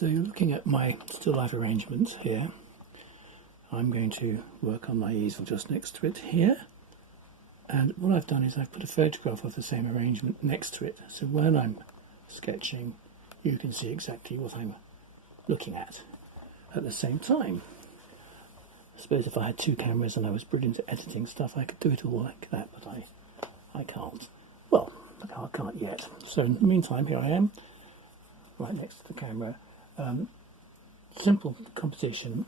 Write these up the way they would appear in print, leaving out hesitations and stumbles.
So you're looking at my still life arrangement here. I'm going to work on my easel just next to it here. And what I've done is I've put a photograph of the same arrangement next to it. So when I'm sketching, you can see exactly what I'm looking at the same time. I suppose if I had two cameras and I was brilliant at editing stuff, I could do it all like that, but I can't. Well, I can't yet. So in the meantime, here I am, right next to the camera. Simple composition.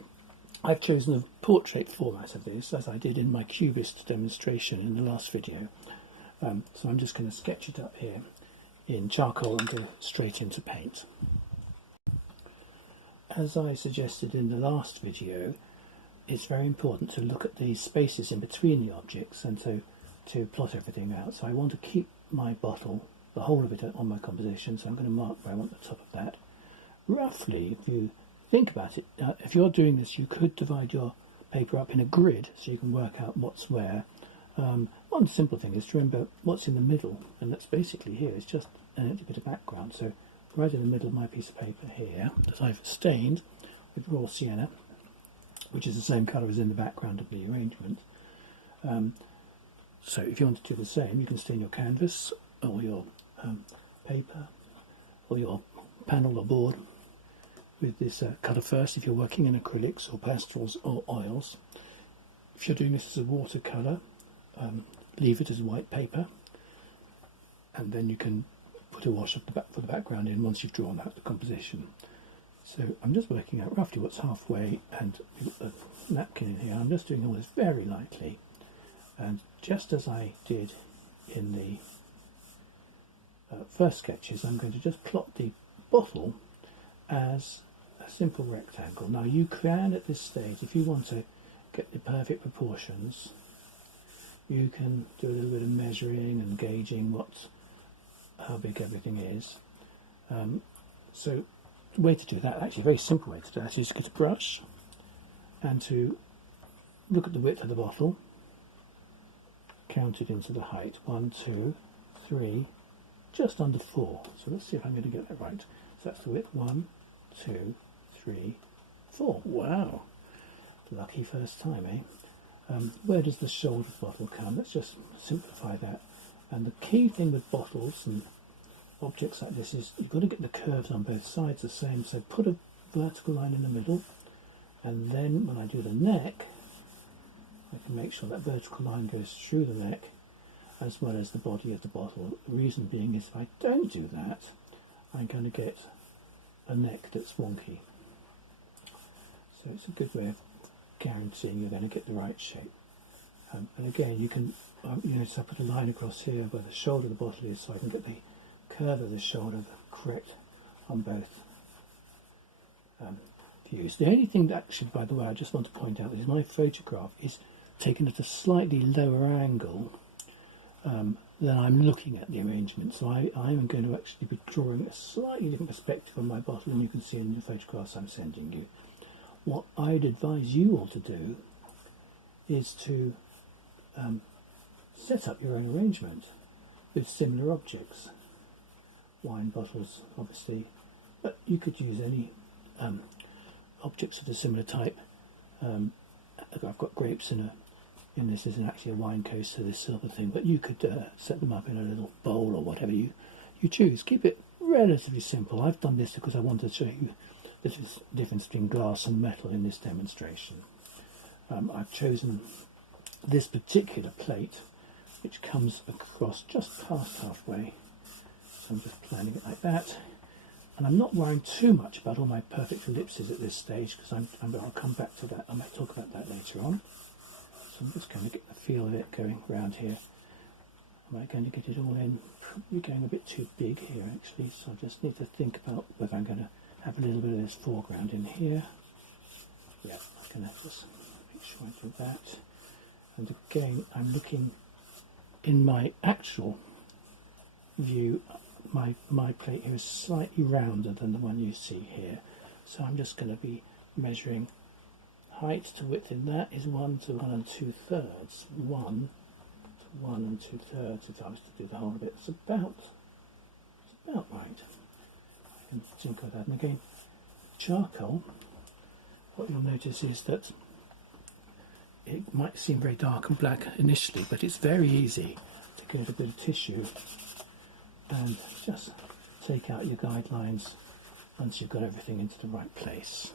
I've chosen the portrait format of this, as I did in my cubist demonstration in the last video. So I'm just going to sketch it up here in charcoal and go straight into paint. As I suggested in the last video, it's very important to look at the spaces in between the objects and to plot everything out. So I want to keep my bottle, the whole of it, on my composition, so I'm going to mark where I want the top of that. Roughly, if you think about it, if you're doing this, you could divide your paper up in a grid so you can work out what's where. One simple thing is to remember what's in the middle, and that's basically here. It's just an empty bit of background. So right in the middle of my piece of paper here that I've stained with Raw Siena, which is the same colour as in the background of the arrangement. So if you want to do the same, you can stain your canvas or your paper or your panel or board with this colour first if you're working in acrylics or pastels or oils. If you're doing this as a watercolour, leave it as white paper, and then you can put a wash of for the background in once you've drawn out the composition. So I'm just working out roughly what's halfway, and we've got a napkin in here. I'm just doing all this very lightly, and just as I did in the first sketches, I'm going to just plot the bottle as a simple rectangle. Now you can, at this stage, if you want to get the perfect proportions, you can do a little bit of measuring and gauging how big everything is. So the way to do that, actually a very simple way to do that, is to get a brush and to look at the width of the bottle, count it into the height, 1, 2, 3, just under 4. So let's see if I'm going to get that right. So that's the width, 1, 2, 3, 4. Wow, lucky first time, eh? Where does the shoulder bottle come? Let's just simplify that. And the key thing with bottles and objects like this is you've got to get the curves on both sides the same. So put a vertical line in the middle, and then when I do the neck, I can make sure that vertical line goes through the neck as well as the body of the bottle. The reason being is if I don't do that, I'm going to get a neck that's wonky. So it's a good way of guaranteeing you're going to get the right shape. And again, you can, so I put a line across here where the shoulder of the bottle is, so I can get the curve of the shoulder correct on both views. The only thing that actually, by the way, I just want to point out is my photograph is taken at a slightly lower angle than I'm looking at the arrangement. So I'm going to actually be drawing a slightly different perspective on my bottle than you can see in the photographs I'm sending you. What I'd advise you all to do is to set up your own arrangement with similar objects. Wine bottles, obviously, but you could use any objects of a similar type. I've got grapes in this isn't actually a wine coaster, this silver thing, but you could set them up in a little bowl or whatever you choose. Keep it relatively simple. I've done this because I wanted to show you the difference between glass and metal in this demonstration. I've chosen this particular plate, which comes across just past halfway. So I'm just planning it like that. And I'm not worrying too much about all my perfect ellipses at this stage, because I'll come back to that. I might talk about that later on. So I'm just going to get the feel of it going around here. Am I going to get it all in? Probably going a bit too big here, actually. So I just need to think about whether I'm going to have a little bit of this foreground in here. Yeah, I'm going to just make sure I do that. And again, I'm looking in my actual view. My plate here is slightly rounder than the one you see here, so I'm just going to be measuring height to width in that is 1 to 1 and 2/3. 1 to 1 and 2/3. If I was to do the whole of it, it's about right. I can tinker that. And again, charcoal, what you'll notice is that it might seem very dark and black initially, but it's very easy to get a bit of tissue and just take out your guidelines once you've got everything into the right place.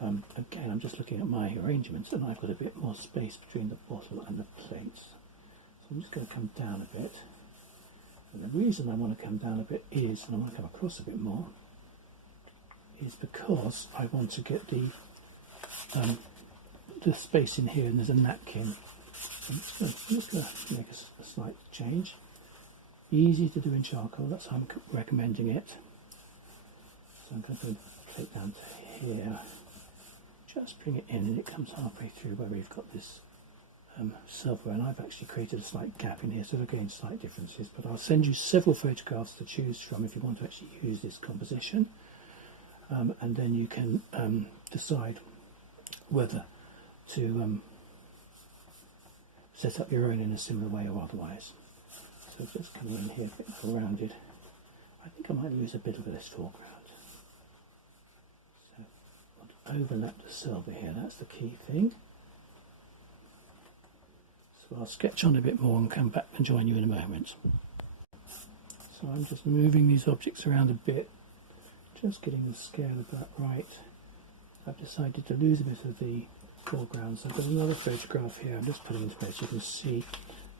Again, I'm just looking at my arrangements, and I've got a bit more space between the bottle and the plates. So I'm just going to come down a bit. And the reason I want to come down a bit is, and I want to come across a bit more, is because I want to get the space in here, and there's a napkin. I'm just going to make a slight change. Easy to do in charcoal, that's how I'm recommending it. So I'm going to take down to here. Just bring it in, and it comes halfway through where we've got this silver, and I've actually created a slight gap in here, so again slight differences, but I'll send you several photographs to choose from if you want to actually use this composition, and then you can decide whether to set up your own in a similar way or otherwise. So just coming in here a bit more rounded. I think I might use a bit of this foreground. Overlap the silver here, that's the key thing. So I'll sketch on a bit more and come back and join you in a moment. So I'm just moving these objects around a bit, just getting the scale about right. I've decided to lose a bit of the foreground, so I've got another photograph here I'm just putting into place. You can see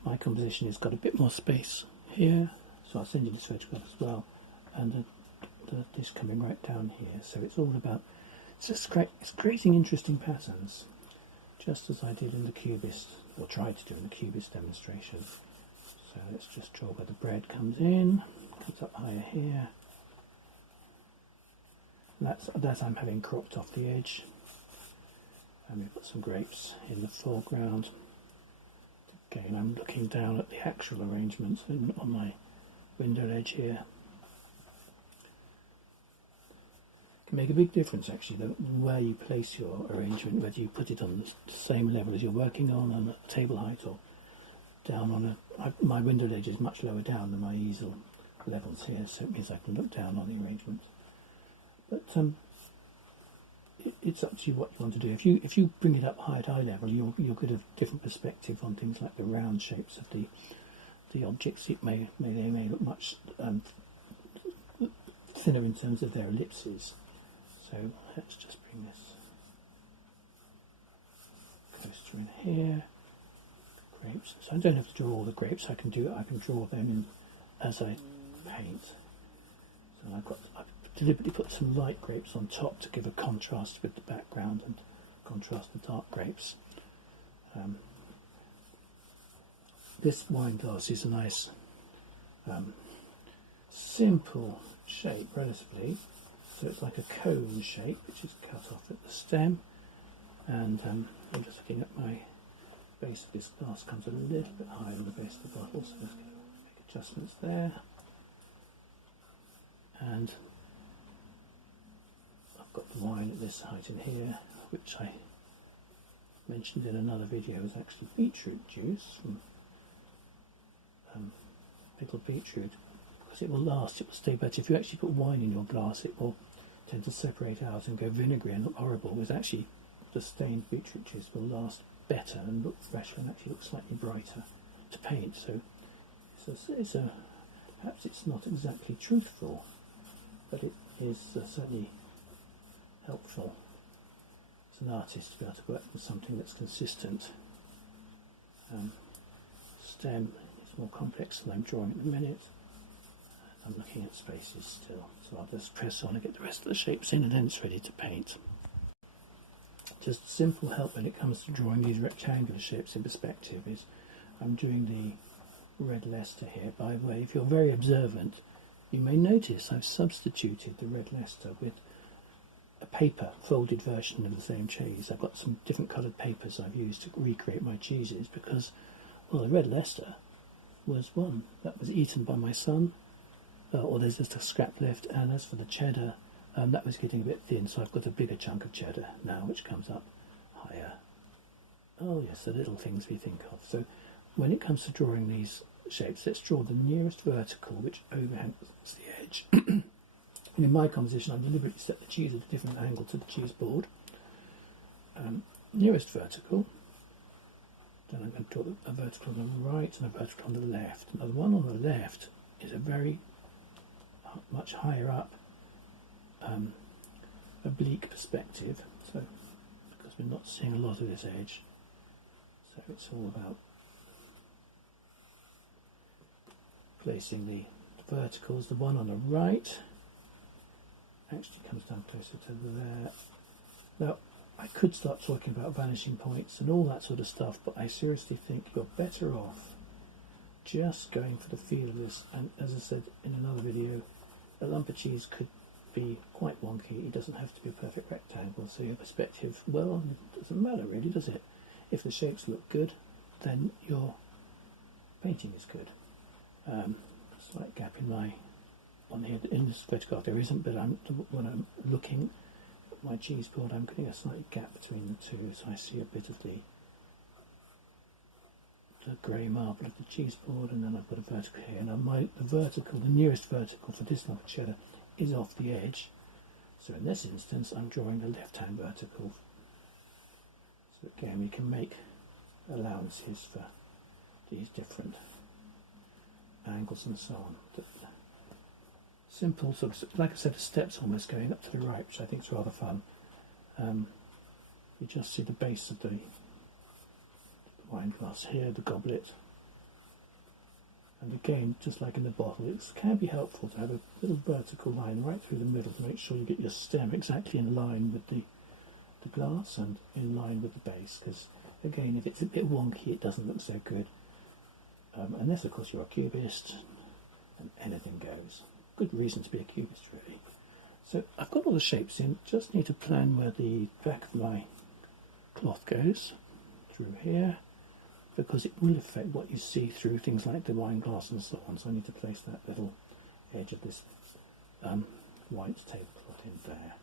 my composition has got a bit more space here, so I'll send you this photograph as well, and this coming right down here. So it's all about it's creating interesting patterns, just as I did in the Cubist, or tried to do in the Cubist demonstration. So let's just draw where the bread comes in, comes up higher here. That I'm having cropped off the edge. And we've got some grapes in the foreground. Again, I'm looking down at the actual arrangement on my window ledge here. Can make a big difference actually, where you place your arrangement, whether you put it on the same level as you're working on a table height, or down on my window ledge is much lower down than my easel levels here, so it means I can look down on the arrangement. But it's up to you what you want to do. If you bring it up high at eye level, you'll get a different perspective on things like the round shapes of the objects. They may look much thinner in terms of their ellipses. So let's just bring this closer in here. Grapes. So I don't have to draw all the grapes. I can draw them in as I paint. So I've deliberately put some light grapes on top to give a contrast with the background and contrast the dark grapes. This wine glass is a nice simple shape relatively. So it's like a cone shape, which is cut off at the stem, and I'm just looking at my base of this glass comes a little bit higher than the base of the bottle, so let's make adjustments there. And I've got the wine at this height in here, which I mentioned in another video is actually beetroot juice from pickled beetroot, because it will last, it will stay better. If you actually put wine in your glass, it will tend to separate out and go vinegary and look horrible, whereas actually the stained beetroot juice will last better and look fresher and actually look slightly brighter to paint. So perhaps it's not exactly truthful, but it is certainly helpful as an artist to be able to work with something that's consistent. Stem is more complex than I'm drawing at the minute. I'm looking at spaces still, so I'll just press on and get the rest of the shapes in, and then it's ready to paint. Just simple help when it comes to drawing these rectangular shapes in perspective is I'm doing the red Leicester here. By the way, if you're very observant, you may notice I've substituted the red Leicester with a paper folded version of the same cheese. I've got some different coloured papers I've used to recreate my cheeses because, well, the red Leicester was one that was eaten by my son, or there's just a scrap left, and as for the cheddar, that was getting a bit thin, so I've got a bigger chunk of cheddar now which comes up higher. Oh yes, the little things we think of. So when it comes to drawing these shapes, let's draw the nearest vertical which overhangs the edge. And in my composition, I deliberately set the cheese at a different angle to the cheese board. Nearest vertical. Then I'm going to do a vertical on the right and a vertical on the left. Now the one on the left is a very much higher up oblique perspective, so because we're not seeing a lot of this edge, so it's all about placing the verticals. The one on the right actually comes down closer to there. Now I could start talking about vanishing points and all that sort of stuff, but I seriously think you're better off just going for the feel of this. And as I said in another video, a lump of cheese could be quite wonky. It doesn't have to be a perfect rectangle, so your perspective, well, it doesn't matter really, does it? If the shapes look good, then your painting is good. Slight gap in my on here in this photograph there isn't, but when I'm looking at my cheese board, I'm getting a slight gap between the two, so I see a bit of the grey marble of the cheese board, and then I've got a vertical here. Now the nearest vertical for this lump of cheddar is off the edge, so in this instance I'm drawing the left hand vertical. So again, we can make allowances for these different angles and so on. Simple sort of, like I said, the steps almost going up to the right, which I think is rather fun. You just see the base of the wine glass here, the goblet, and again, just like in the bottle, it can be helpful to have a little vertical line right through the middle to make sure you get your stem exactly in line with the glass and in line with the base, because again, if it's a bit wonky, it doesn't look so good, unless of course you're a cubist and anything goes. Good reason to be a cubist, really. So I've got all the shapes in, just need to plan where the back of my cloth goes through here, because it will affect what you see through things like the wine glass and so on. So I need to place that little edge of this white tablecloth in there.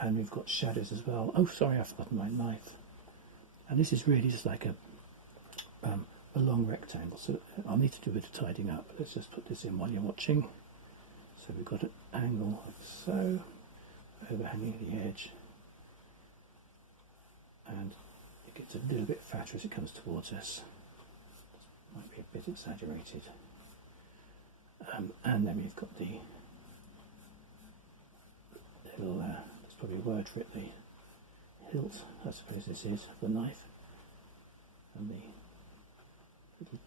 And we've got shadows as well. Oh, sorry, I've forgotten my knife. And this is really just like a long rectangle, so I'll need to do a bit of tidying up. Let's just put this in while you're watching. So we've got an angle like so, overhanging the edge, and it gets a little bit fatter as it comes towards us. Might be a bit exaggerated. And then we've got the little, there's probably a word for it, the hilt, I suppose this is, of the knife, and the little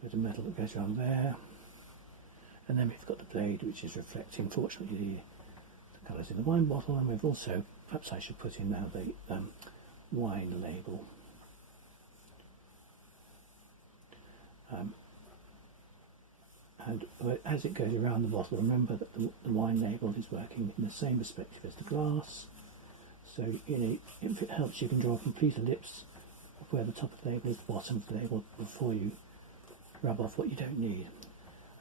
bit of metal that goes around there. And then we've got the blade, which is reflecting, fortunately, the colours in the wine bottle. And we've also, perhaps I should put in now the wine label. And as it goes around the bottle, remember that the wine label is working in the same perspective as the glass. So, you know, if it helps, you can draw a complete ellipse of where the top of the label is, the bottom of the label, before you rub off what you don't need.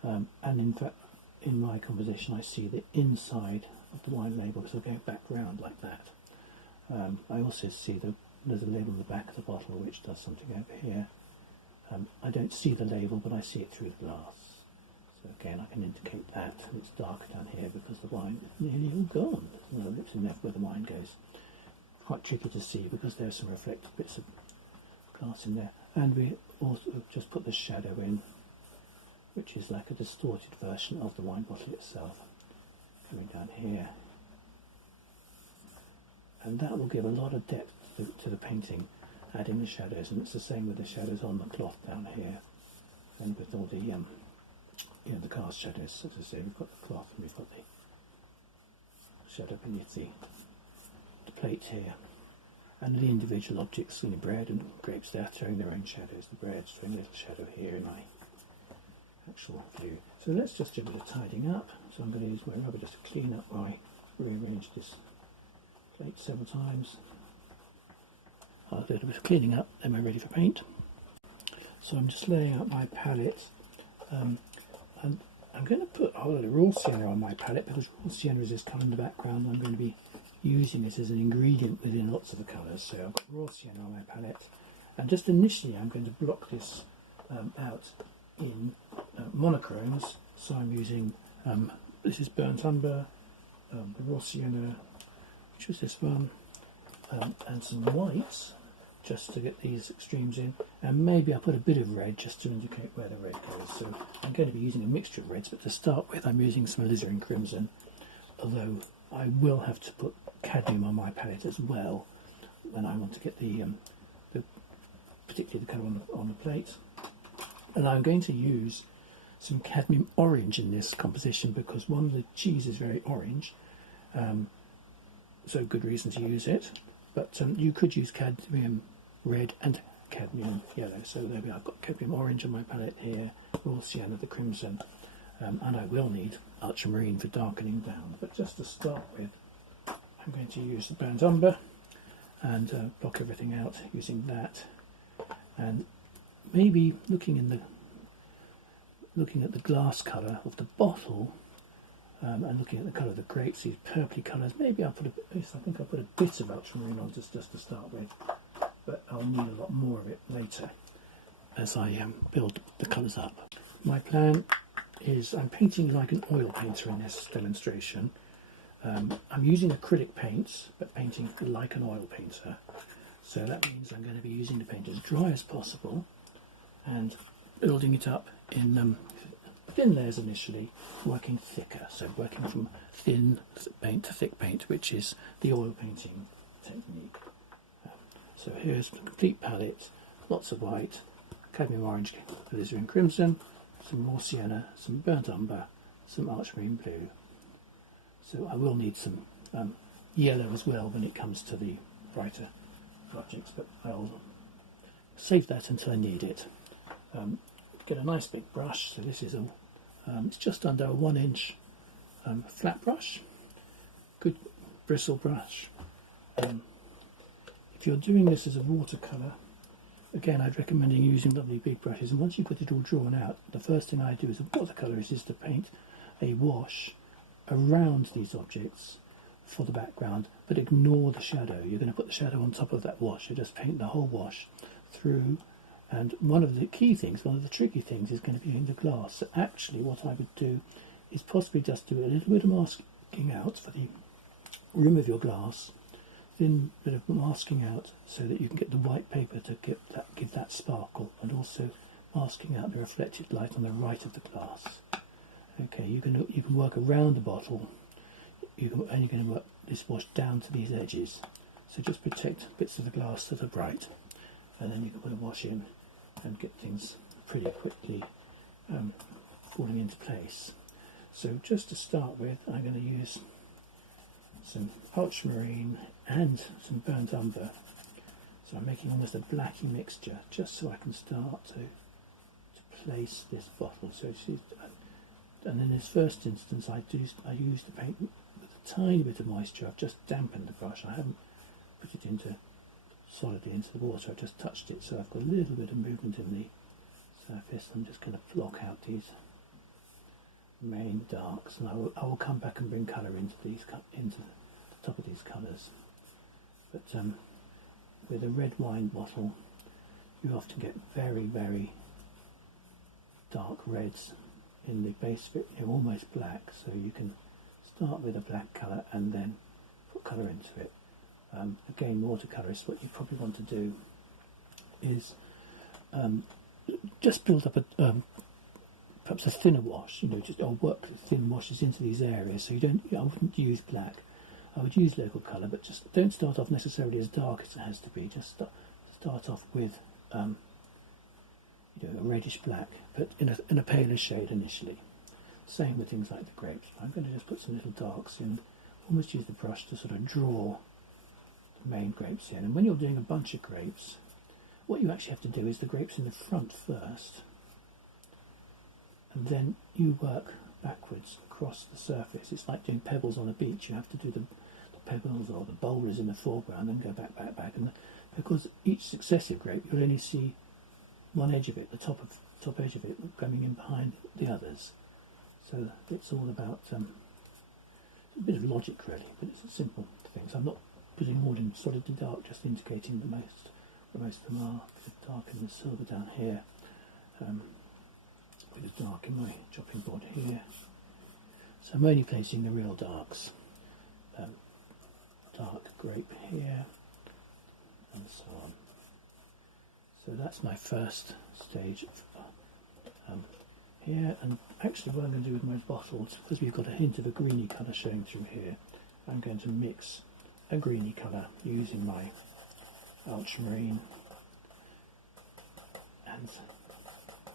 And in fact, in my composition, I see the inside of the wine label, so I go back round like that. I also see there's a label on the back of the bottle which does something over here. I don't see the label, but I see it through the glass. So again, I can indicate that. And it's darker down here because the wine is nearly all gone. There's no lips in there where the wine goes. Quite tricky to see because there are some reflective bits of glass in there. And we also just put the shadow in, which is like a distorted version of the wine bottle itself, coming down here. And that will give a lot of depth to the painting, adding the shadows, and it's the same with the shadows on the cloth down here, and with all the the cast shadows. So to say, we've got the cloth and we've got the shadow beneath the plate here, and the individual objects, the bread and grapes, they're throwing their own shadows. The bread's throwing a little shadow here in my actual view. So let's just do a bit of tidying up. So I'm going to use my rubber just to clean up where I rearranged this plate several times. I'll do a little bit of cleaning up, then we're ready for paint. So I'm just laying out my palette, and I'm going to put a whole lot of Raw Siena on my palette, because Raw Siena is this colour in the background. I'm going to be using it as an ingredient within lots of the colours. So I've got Raw Siena on my palette, and just initially I'm going to block this out in monochromes. So I'm using this is burnt umber, the Raw Siena, which was this one, and some whites, just to get these extremes in, and maybe I'll put a bit of red just to indicate where the red goes. So I'm going to be using a mixture of reds, but to start with I'm using some alizarin crimson, although I will have to put cadmium on my palette as well when I want to get the particularly the colour on the plate. And I'm going to use some cadmium orange in this composition because one, the cheese is very orange, so good reason to use it. But you could use cadmium red and cadmium yellow. So there we are. I've got cadmium orange on my palette here, Raw Siena, the crimson, and I will need ultramarine for darkening down. But just to start with, I'm going to use the burnt umber and block everything out using that, and maybe looking at the glass colour of the bottle. And looking at the colour of the grapes, these purpley colours, maybe I'll put I think I'll put a bit of ultramarine on just to start with, but I'll need a lot more of it later as I build the colours up. My plan is I'm painting like an oil painter in this demonstration. I'm using acrylic paints, but painting like an oil painter. So that means I'm going to be using the paint as dry as possible and building it up in thin layers initially, working thicker, so working from thin paint to thick paint, which is the oil painting technique. So here's the complete palette, lots of white, cadmium orange, alizarin crimson, some Raw Siena, some burnt umber, some ultramarine blue. So I will need some yellow as well when it comes to the brighter projects, but I'll save that until I need it. Get a nice big brush, so this is it's just under a 1 inch flat brush, good bristle brush. If you're doing this as a watercolour, again I'd recommend using lovely big brushes, and once you've got it all drawn out, the first thing I do as a watercolour is to paint a wash around these objects for the background, but ignore the shadow. You're going to put the shadow on top of that wash, you just paint the whole wash through. And one of the key things, one of the tricky things, is going to be in the glass. So actually what I would do is possibly just do a little bit of masking out for the rim of your glass, thin bit of masking out so that you can get the white paper to give that sparkle, and also masking out the reflected light on the right of the glass. Okay, you can work around the bottle, and you're going to work this wash down to these edges. So just protect bits of the glass that are bright, and then you can put a wash in and get things pretty quickly falling into place. So just to start with, I'm going to use some ultramarine and some burnt umber. So I'm making almost a blacky mixture just so I can start to place this bottle. So and in this first instance I used the paint with a tiny bit of moisture. I've just dampened the brush. I haven't put it solidly into the water, I've just touched it, so I've got a little bit of movement in the surface. I'm just going to block out these main darks, and I will come back and bring colour into the top of these colours. But with a red wine bottle you often get very, very dark reds in the base bit, almost black, so you can start with a black colour and then put colour into it. Again, watercolourists, what you probably want to do is just build up perhaps a thinner wash, or work with thin washes into these areas. So I wouldn't use black. I would use local colour, but just don't start off necessarily as dark as it has to be. Just start off with a reddish black, but in a paler shade initially. Same with things like the grapes. I'm going to just put some little darks in, almost use the brush to sort of draw main grapes in. And when you're doing a bunch of grapes, what you actually have to do is the grapes in the front first, and then you work backwards across the surface. It's like doing pebbles on a beach. You have to do the pebbles or the boulders in the foreground and go back, and because each successive grape you'll only see one edge of it, the top edge of it coming in behind the others. So it's all about a bit of logic really, but it's a simple thing. So I'm not putting all in solid and dark, just indicating where most of them are. A bit of dark in the silver down here, a bit of dark in my chopping board here. So I'm only placing the real darks. Dark grape here, and so on. So that's my first stage here, and actually what I'm going to do with my bottles, because we've got a hint of a greeny colour showing through here, I'm going to mix a greeny colour using my ultramarine, and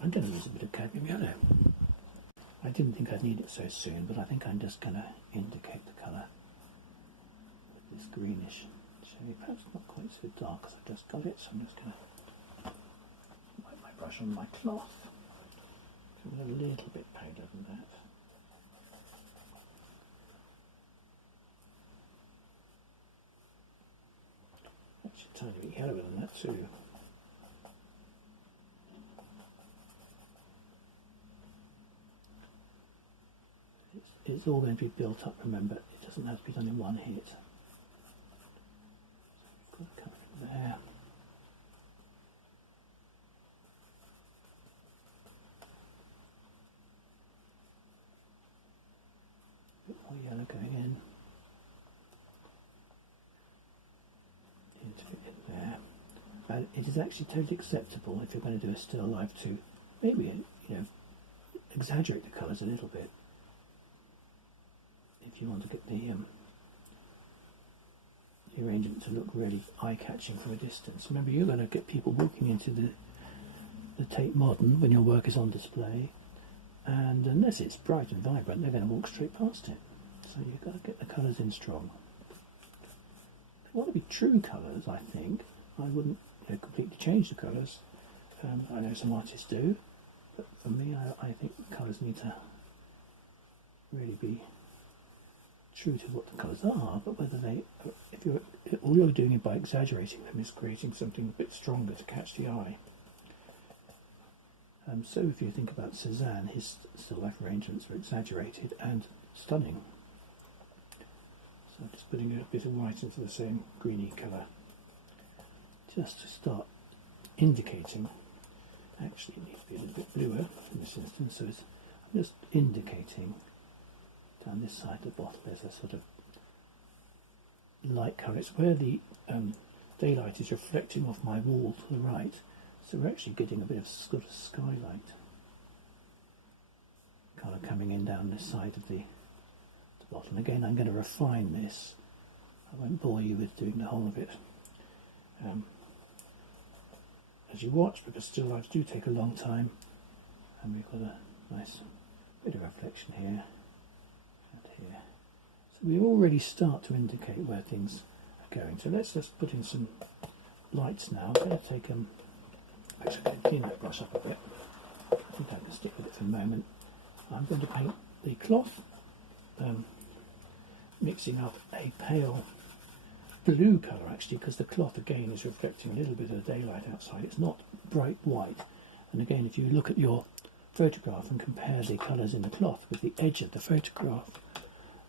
I'm going to use a bit of cadmium yellow. I didn't think I'd need it so soon, but I think I'm just going to indicate the colour with this greenish shade. Perhaps not quite so dark because I've just got it, so I'm just going to wipe my brush on my cloth. A little bit paler than that. Actually, a tiny bit yellower than that too. It's all going to be built up, remember, it doesn't have to be done in one hit. So we've got a colour in there. A bit more yellow going in. Into it in there. And it is actually totally acceptable if you're going to do a still life to maybe, exaggerate the colours a little bit. If you want to get the arrangement to look really eye-catching from a distance. Remember, you're going to get people walking into the Tate Modern when your work is on display, and unless it's bright and vibrant, they're going to walk straight past it. So you've got to get the colours in strong. If you want to be true colours, I think, I wouldn't completely change the colours. I know some artists do, but for me, I think colours need to really be true to what the colours are, but whether if all you're doing it by exaggerating them is creating something a bit stronger to catch the eye. So if you think about Cézanne, his still life arrangements were exaggerated and stunning. So I'm just putting a bit of white into the same greeny colour, just to start indicating. Actually, it needs to be a little bit bluer in this instance, so I'm just indicating down this side of the bottle there's a sort of light colour. It's where the daylight is reflecting off my wall to the right, so we're actually getting a bit of sort of skylight colour coming in down this side of the bottle. And again, I'm going to refine this. I won't bore you with doing the whole of it as you watch, because still lifes do take a long time, and we've got a nice bit of reflection here. Here. So we already start to indicate where things are going. So let's just put in some lights now. I'm going to take actually I'm going to clean that brush up a bit. I think I can stick with it for a moment. I'm going to paint the cloth, mixing up a pale blue colour actually, because the cloth again is reflecting a little bit of the daylight outside. It's not bright white. And again, if you look at your photograph and compare the colours in the cloth with the edge of the photograph,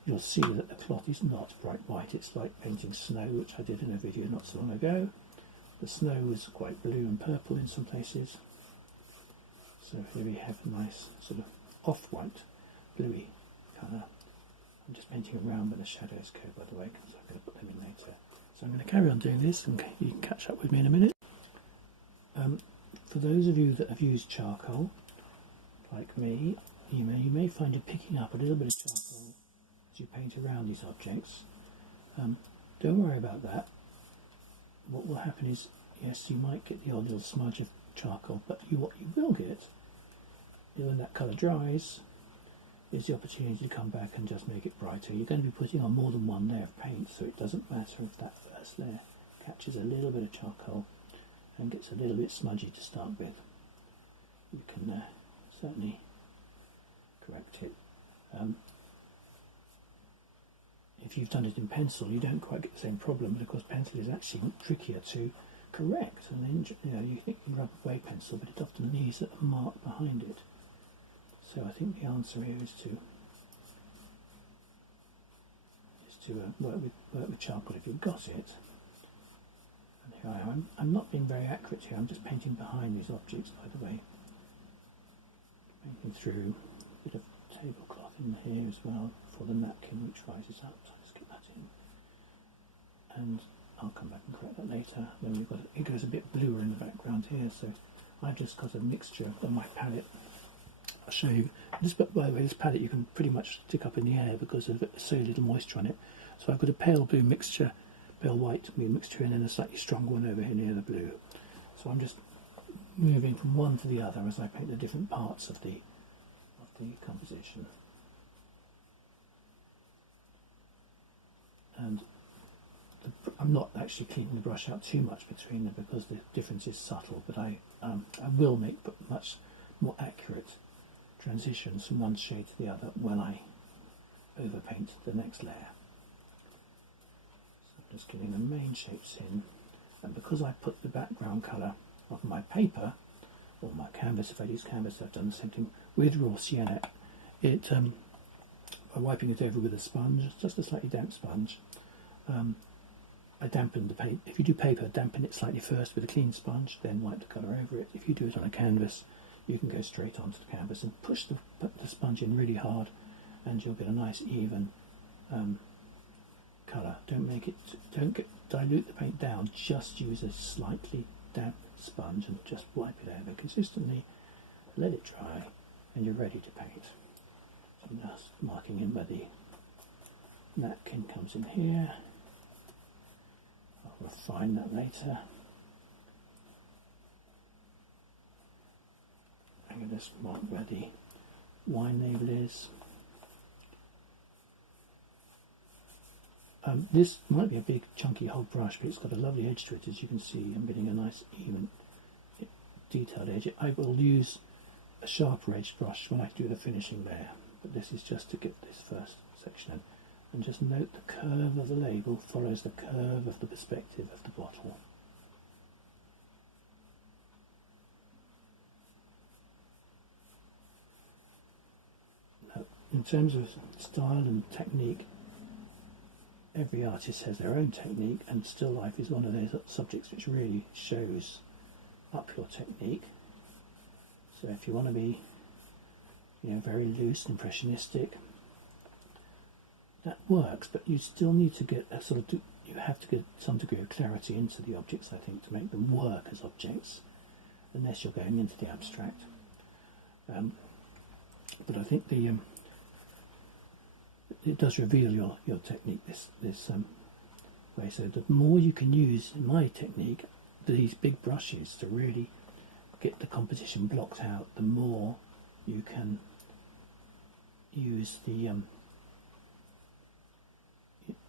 you'll see that the cloth is not bright white. It's like painting snow, which I did in a video not so long ago. The snow was quite blue and purple in some places. So here we have a nice sort of off-white, bluey colour. I'm just painting around where the shadows go, by the way, because I'm going to put them in later. So I'm going to carry on doing this, and you can catch up with me in a minute. For those of you that have used charcoal, like me, you may find it picking up a little bit of charcoal as you paint around these objects. Don't worry about that. What will happen is, yes, you might get the odd little smudge of charcoal, but what you will get is when that colour dries is the opportunity to come back and just make it brighter. You're going to be putting on more than one layer of paint, so it doesn't matter if that first layer catches a little bit of charcoal and gets a little bit smudgy to start with. You can certainly correct it. If you've done it in pencil, you don't quite get the same problem, but of course pencil is actually trickier to correct. And then, you think you rub away pencil, but it often leaves a mark behind it. So I think the answer here is to work with charcoal if you've got it. And here I am. I'm not being very accurate here. I'm just painting behind these objects, by the way. Painting through a bit of tablecloth. cloth in here as well for the napkin which rises up, so let's get that in. And I'll come back and correct that later. Then we've got it goes a bit bluer in the background here, so I've just got a mixture on my palette. I'll show you this, but by the way, this palette you can pretty much stick up in the air because there's so little moisture on it. So I've got a pale blue mixture, pale white mixture, and then a slightly stronger one over here near the blue. So I'm just moving from one to the other as I paint the different parts of the composition. And I'm not actually cleaning the brush out too much between them because the difference is subtle, but I will make much more accurate transitions from one shade to the other when I overpaint the next layer. So I'm just getting the main shapes in, and because I put the background colour of my paper or my canvas, if I use canvas, I've done the same thing with Raw Siena. It by wiping it over with a sponge, just a slightly damp sponge. I dampen the paper. If you do paper, dampen it slightly first with a clean sponge, then wipe the colour over it. If you do it on a canvas, you can go straight onto the canvas and put the sponge in really hard, and you'll get a nice even colour. Don't dilute the paint down. Just use a slightly damp sponge and just wipe it over consistently. Let it dry, and you're ready to paint. So I'm just marking in where the napkin comes in here. I'll refine that later. I'm going to just mark where the wine label is. This might be a big chunky whole brush, but it's got a lovely edge to it. As you can see, I'm getting a nice even detailed edge. I will use a sharper edged brush when I do the finishing layer, but this is just to get this first section in. And just note the curve of the label follows the curve of the perspective of the bottle. Now, in terms of style and technique, every artist has their own technique, and still life is one of those subjects which really shows up your technique. So if you want to be, very loose, impressionistic, that works, but you still need to get you have to get some degree of clarity into the objects, I think, to make them work as objects, unless you're going into the abstract. But I think it does reveal your technique this way. So the more you can use, in my technique, these big brushes to really get the composition blocked out, the more you can use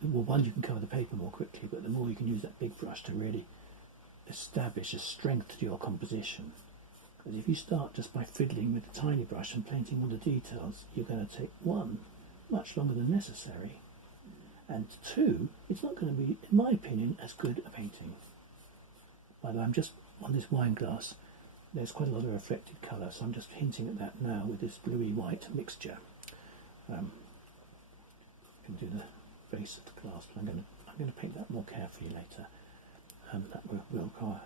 one, you can cover the paper more quickly, but the more you can use that big brush to really establish a strength to your composition. Because if you start just by fiddling with the tiny brush and painting all the details, you're going to take one, much longer than necessary, and two, it's not going to be, in my opinion, as good a painting. By the way, I'm just on this wine glass, there's quite a lot of reflected colour, so I'm just hinting at that now with this bluey white mixture. You can do the base of the glass, but I'm going to paint that more carefully later. That will require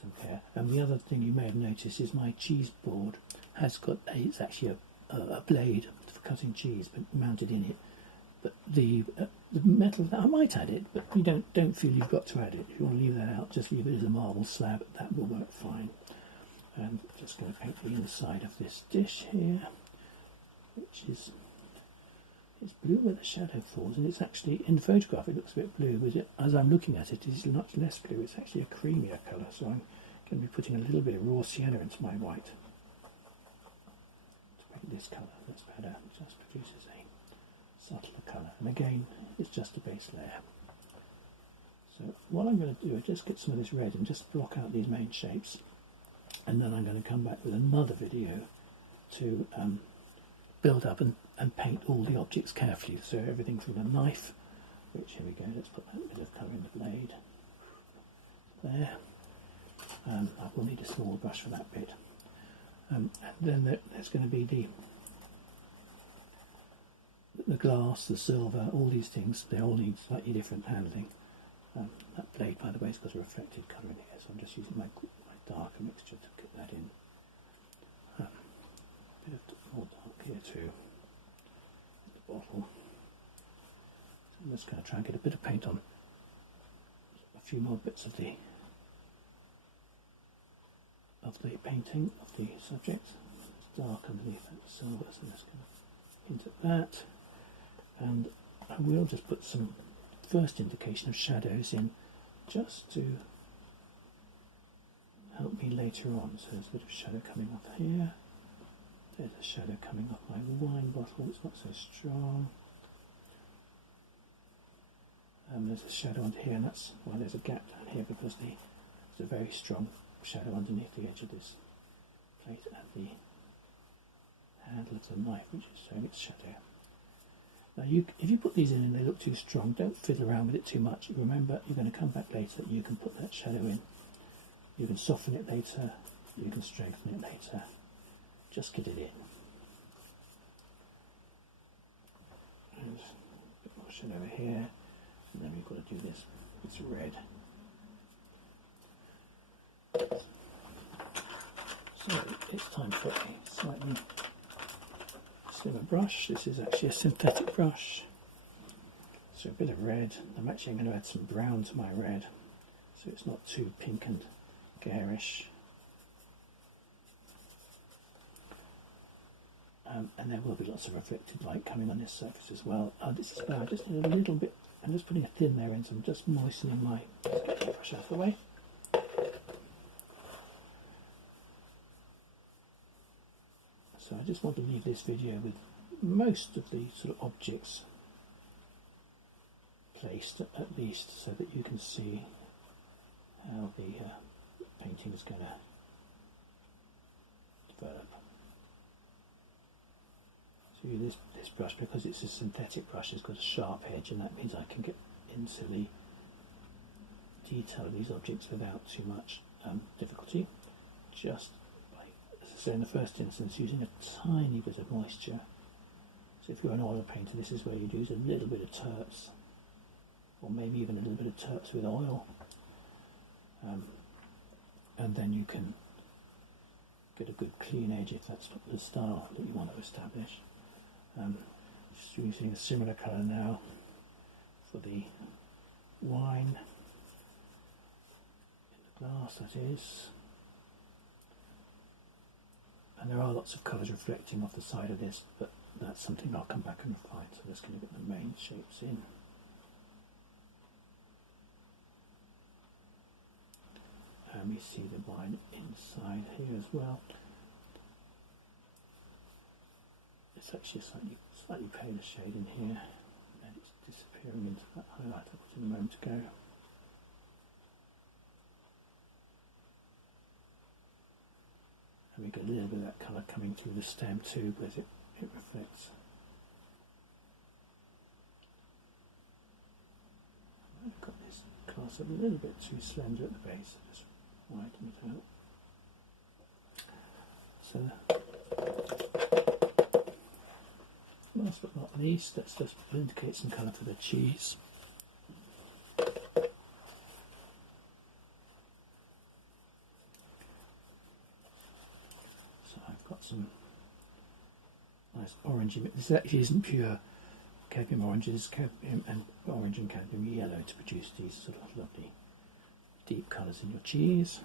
some care. And the other thing you may have noticed is my cheese board has got it's actually a blade for cutting cheese, but mounted in it. But the metal, I might add it, but you don't feel you've got to add it. If you want to leave that out, just leave it as a marble slab. That will work fine. And I'm just going to paint the inside of this dish here, which is it's blue where the shadow falls, and it's actually, in the photograph it looks a bit blue, but as I'm looking at it, it's much less blue. It's actually a creamier colour, so I'm going to be putting a little bit of raw sienna into my white to make this colour that's better. It just produces a subtler colour, and again, it's just a base layer. So what I'm going to do is just get some of this red and just block out these main shapes, and then I'm going to come back with another video to build up and paint all the objects carefully. So everything from the knife, which, here we go, let's put that bit of colour in the blade there. I will need a small brush for that bit. And then there's going to be the glass, the silver, all these things. They all need slightly different handling. That blade, by the way, has got a reflected colour in here, so I'm just using my darker mixture to get that in. A bit of more dark here too. the bottle. So I'm just going to try and get a bit of paint on a few more bits of the painting of the subject. It's dark underneath that silver, so I'm just going to hint at that. And I will just put some first indication of shadows in, just to help me later on. So there's a bit of shadow coming off here. There's a shadow coming off my wine bottle, it's not so strong. And there's a shadow under here, and that's why there's a gap down here, because there's a very strong shadow underneath the edge of this plate and the handle of the knife, which is showing its shadow. Now, if you put these in and they look too strong, don't fiddle around with it too much. Remember, you're going to come back later, you can put that shadow in. You can soften it later, you can strengthen it later. Just get it in. And a bit more shadow over here, and then we've got to do this. It's red. So it's time for a slightly slimmer brush. This is actually a synthetic brush. So a bit of red. I'm actually going to add some brown to my red, so it's not too pink and garish. And there will be lots of reflected light coming on this surface as well. This is about just a little bit. I'm just putting a thin layer in, so I'm just moistening my. Let's get the brush out of the way. So I just want to leave this video with most of the sort of objects placed at least, so that you can see how the painting is going to develop. So this brush, because it's a synthetic brush, has got a sharp edge, and that means I can get into the detail of these objects without too much difficulty. Just by, as I say in the first instance, using a tiny bit of moisture. So if you're an oil painter, this is where you'd use a little bit of terps, or maybe even a little bit of terps with oil, and then you can get a good clean edge if that's the style that you want to establish. Just using a similar colour now for the wine in the glass, that is. And there are lots of colours reflecting off the side of this, but that's something I'll come back and refine. So I'm just going to get the main shapes in. And we see the wine inside here as well. It's actually a slightly paler shade in here, and it's disappearing into that highlight I put in a moment ago. And we get a little bit of that colour coming through the stem too, because it reflects. I've got this glass a little bit too slender at the base, so just widen it out. So last but not least, let's just indicate some colour for the cheese. So I've got some nice orangey. This actually isn't pure cadmium orange, it's cadmium and orange and cadmium yellow to produce these sort of lovely deep colours in your cheese,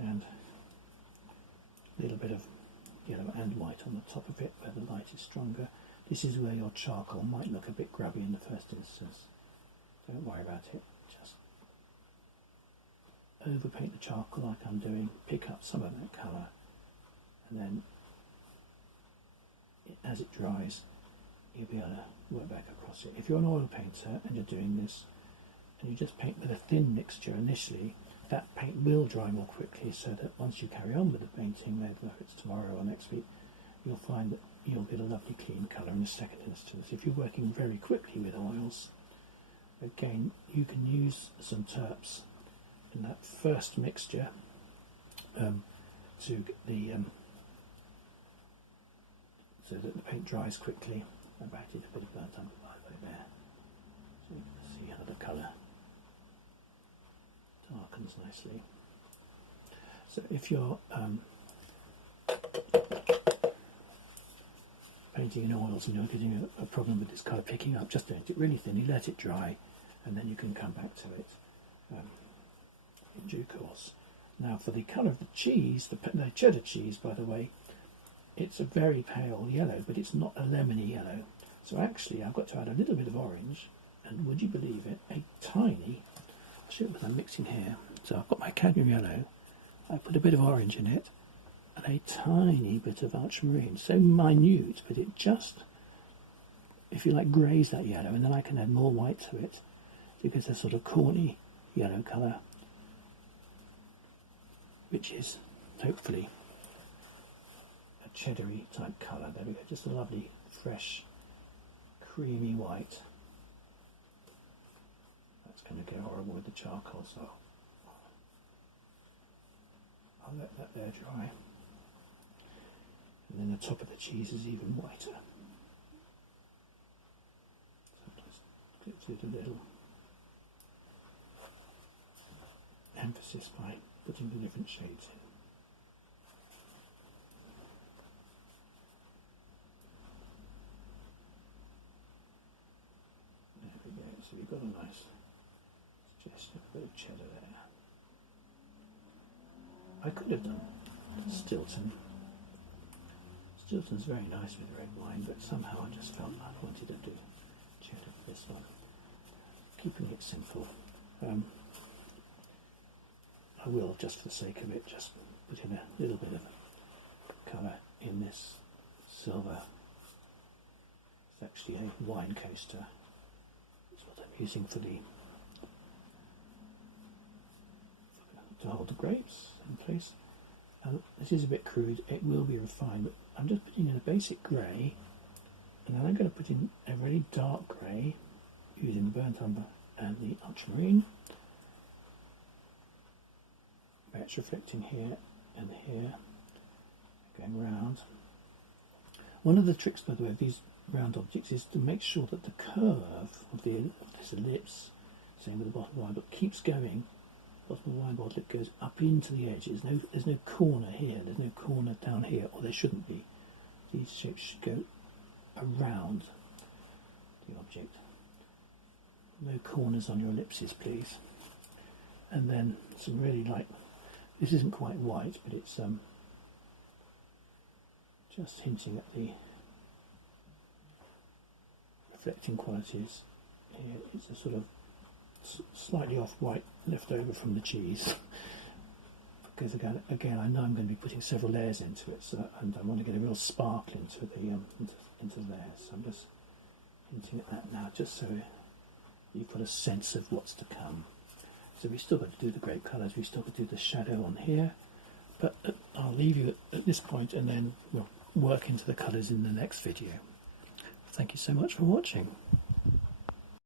and a little bit of yellow and white on the top of it where the light is stronger. This is where your charcoal might look a bit grubby in the first instance. Don't worry about it, just overpaint the charcoal like I'm doing, pick up some of that colour, and then as it dries you'll be able to work back across it. If you're an oil painter and you're doing this and you just paint with a thin mixture initially, that paint will dry more quickly, so that once you carry on with the painting, whether it's tomorrow or next week, you'll find that you'll get a lovely clean colour in the second instance. If you're working very quickly with oils, again, you can use some terps in that first mixture to get the so that the paint dries quickly. I've added a bit of burnt umber by the way there, so you can see how the colour darkens nicely. So if you're painting in oils and you're getting a problem with this colour picking up, just don't it really thinly, let it dry, and then you can come back to it in due course. Now for the colour of the cheese, the cheddar cheese, by the way, it's a very pale yellow, but it's not a lemony yellow. So actually I've got to add a little bit of orange, and would you believe it, a tiny, I'll show you what I'm mixing here. So I've got my cadmium yellow, I put a bit of orange in it, and a tiny bit of ultramarine, so minute, but it just, if you like, greys that yellow, and then I can add more white to it to give a sort of corny yellow colour, which is hopefully a cheddary type colour. There we go, just a lovely, fresh, creamy white. That's going to go horrible with the charcoal, so I'll let that there dry. And then the top of the cheese is even whiter. So just gives it a little emphasis by putting the different shades in. There we go, so we've got a nice suggestion of a bit of cheddar there. I could have done Stilton. Stilton's very nice with red wine, but somehow I just felt I wanted to do cheddar for this one. Keeping it simple. I will, just for the sake of it, just put in a little bit of colour in this silver. It's actually a wine coaster. It's what I'm using for to hold the grapes in place. This is a bit crude, it will be refined, but I'm just putting in a basic grey, and then I'm going to put in a really dark grey using the burnt umber and the ultramarine. Where it's reflecting here and here, going round. One of the tricks, by the way, of these round objects is to make sure that the curve of this ellipse, same with the bottom of the wine bottle, keeps going. Bottom of the wine bottle, it goes up into the edge. There's no corner here, there's no corner down here, or there shouldn't be. These shapes should go around the object. No corners on your ellipses, please. And then some really light. This isn't quite white, but it's just hinting at the reflecting qualities here. It's a sort of slightly off white left over from the cheese, because again I know I'm going to be putting several layers into it, so and I want to get a real sparkle into the into there. So I'm just hinting at that now, just so you've got a sense of what's to come. So we've still got to do the grape colours, we've still got to do the shadow on here, but I'll leave you at this point, and then we'll work into the colours in the next video. Thank you so much for watching.